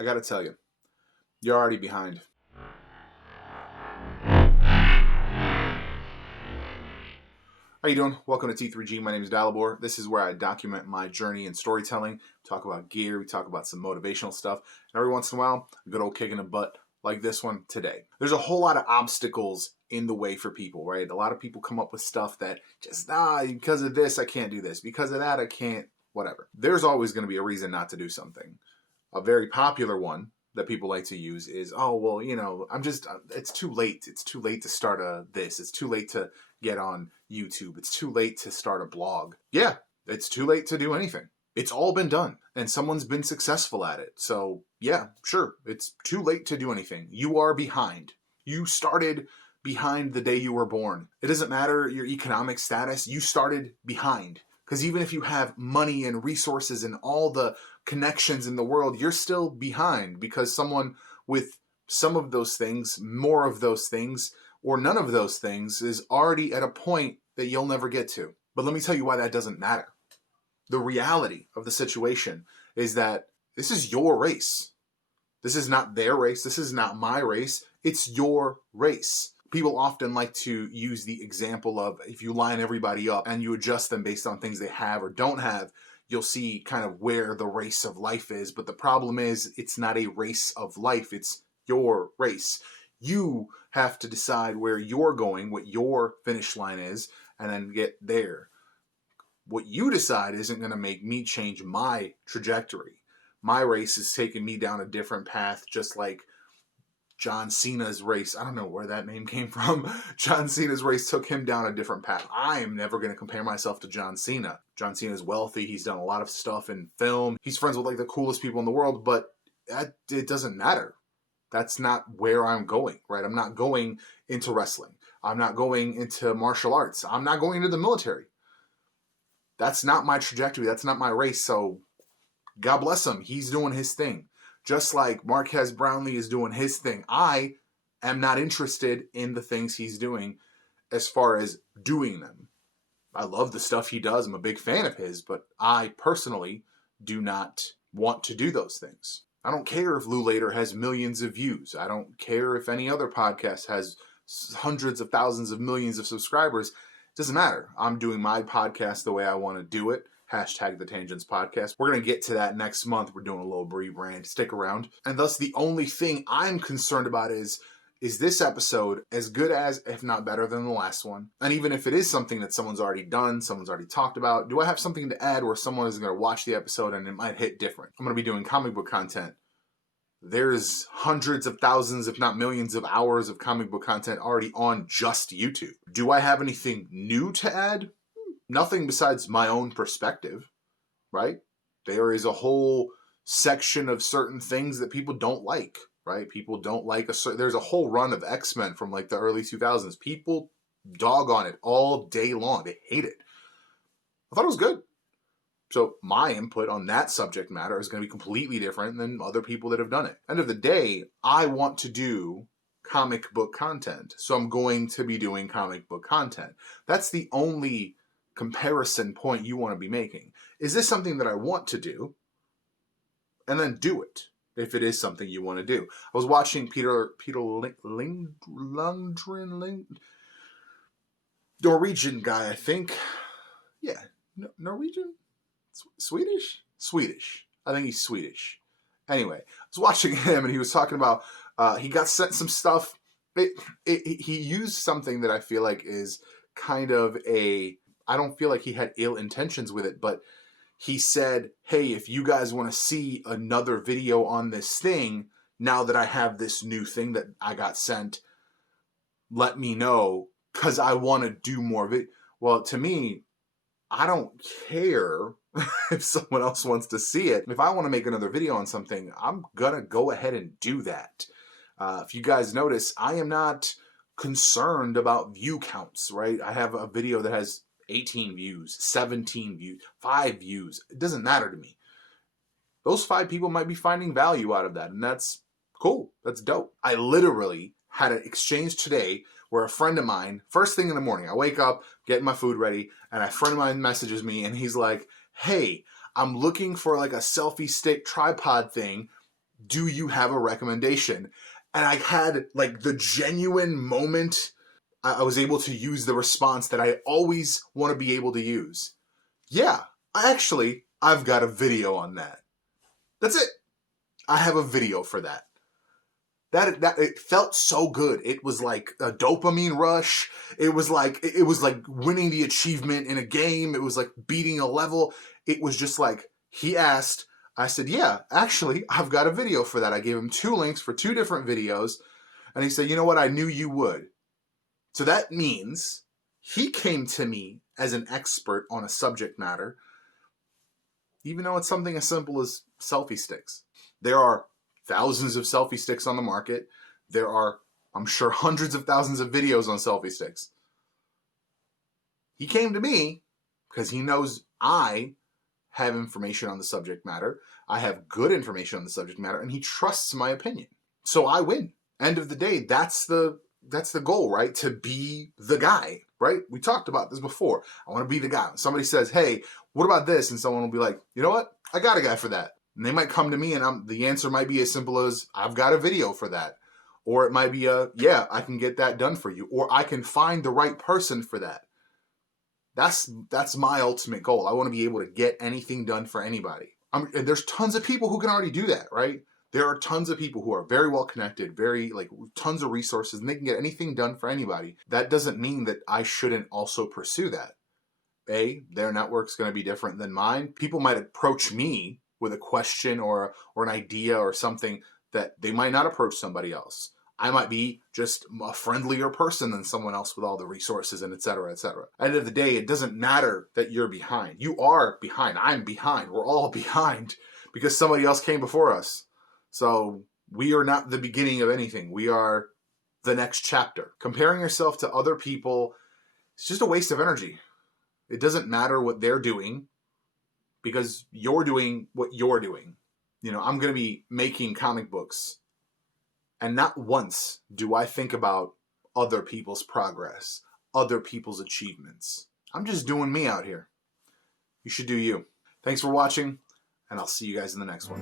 I gotta tell you, you're already behind. How you doing? Welcome to T3G. My name is Dalibor. This is where I document my journey in storytelling. We talk about gear, we talk about some motivational stuff, and every once in a while, a good old kick in the butt like this one today. There's a whole lot of obstacles in the way for people, right? A lot of people come up with stuff that just, because of this, I can't do this. Because of that, I can't, whatever. There's always going to be a reason not to do something. A very popular one that people like to use is, it's too late. It's too late to start this. It's too late to get on YouTube. It's too late to start a blog. Yeah, it's too late to do anything. It's all been done, and someone's been successful at it. So yeah, sure, it's too late to do anything. You are behind. You started behind the day you were born. It doesn't matter your economic status. You started behind. Because even if you have money and resources and all the connections in the world, you're still behind because someone with some of those things, more of those things, or none of those things is already at a point that you'll never get to. But let me tell you why that doesn't matter. The reality of the situation is that this is your race. This is not their race. This is not my race. It's your race. People often like to use the example of if you line everybody up and you adjust them based on things they have or don't have, you'll see kind of where the race of life is. But the problem is it's not a race of life. It's your race. You have to decide where you're going, what your finish line is, and then get there. What you decide isn't going to make me change my trajectory. My race is taking me down a different path, just like John Cena's race. I don't know where that name came from. John Cena's race took him down a different path. I am never going to compare myself to John Cena. John Cena's wealthy. He's done a lot of stuff in film. He's friends with like the coolest people in the world, but it doesn't matter. That's not where I'm going, right? I'm not going into wrestling. I'm not going into martial arts. I'm not going into the military. That's not my trajectory. That's not my race. So God bless him. He's doing his thing. Just like Marquez Brownlee is doing his thing. I am not interested in the things he's doing as far as doing them. I love the stuff he does. I'm a big fan of his, but I personally do not want to do those things. I don't care if Lou Later has millions of views. I don't care if any other podcast has hundreds of thousands of millions of subscribers. It doesn't matter. I'm doing my podcast the way I want to do it. Hashtag the Tangents Podcast. We're going to get to that next month. We're doing a little rebrand. Stick around. And thus the only thing I'm concerned about is this episode as good as, if not better than the last one? And even if it is something that someone's already done, someone's already talked about, do I have something to add where someone is going to watch the episode and it might hit different? I'm going to be doing comic book content. There's hundreds of thousands, if not millions of hours of comic book content already on just YouTube. Do I have anything new to add? Nothing besides my own perspective, right? There is a whole section of certain things that people don't like, right? People don't like there's a whole run of X-Men from like the early 2000s. People dog on it all day long. They hate it. I thought it was good. So my input on that subject matter is going to be completely different than other people that have done it. End of the day, I want to do comic book content. So I'm going to be doing comic book content. That's the only comparison point you want to be making. Is this something that I want to do? And then do it if it is something you want to do. I was watching Peter Lundgren, Norwegian guy, I think. Yeah, Norwegian? Swedish. I think he's Swedish. Anyway, I was watching him and he was talking about he got sent some stuff. He used something that I feel like is kind of I don't feel like he had ill intentions with it, but he said, hey, if you guys want to see another video on this thing, now that I have this new thing that I got sent, let me know, because I want to do more of it. Well, to me, I don't care if someone else wants to see it. If I want to make another video on something, I'm going to go ahead and do that. If you guys notice, I am not concerned about view counts, right? I have a video that has 18 views, 17 views, 5 views. It doesn't matter to me. Those 5 people might be finding value out of that, and that's cool. That's dope. I literally had an exchange today where a friend of mine, first thing in the morning, I wake up, getting my food ready, and a friend of mine messages me, and he's like, hey, I'm looking for like a selfie stick tripod thing. do you have a recommendation? And I had like the genuine moment. I was able to use the response that I always want to be able to use. Yeah, I've got a video on that. That's it. I have a video for that. That it felt so good. It was like a dopamine rush. It was like winning the achievement in a game. It was like beating a level. It was just like he asked. I said, yeah, actually, I've got a video for that. I gave him 2 links for 2 different videos. And he said, you know what? I knew you would. So that means he came to me as an expert on a subject matter, even though it's something as simple as selfie sticks. There are thousands of selfie sticks on the market. There are, I'm sure, hundreds of thousands of videos on selfie sticks. He came to me because he knows I have information on the subject matter. I have good information on the subject matter, and he trusts my opinion. So I win. End of the day, that's the goal, right? To be the guy, right? We talked about this before. I want to be the guy. Somebody says, hey, what about this? And someone will be like, you know what? I got a guy for that. And they might come to me and the answer might be as simple as, I've got a video for that. Or it might be yeah, I can get that done for you. Or I can find the right person for that. That's my ultimate goal. I want to be able to get anything done for anybody. And there's tons of people who can already do that, right? There are tons of people who are very well connected, very like tons of resources, and they can get anything done for anybody. That doesn't mean that I shouldn't also pursue that. Their network's going to be different than mine. People might approach me with a question or an idea or something that they might not approach somebody else. I might be just a friendlier person than someone else with all the resources and et cetera, et cetera. End of the day, it doesn't matter that you're behind. You are behind. I'm behind. We're all behind because somebody else came before us. So we are not the beginning of anything. We are the next chapter. Comparing yourself to other people is just a waste of energy. It doesn't matter what they're doing because you're doing what you're doing. You know, I'm going to be making comic books, and not once do I think about other people's progress, other people's achievements. I'm just doing me out here. You should do you. Thanks for watching, and I'll see you guys in the next one.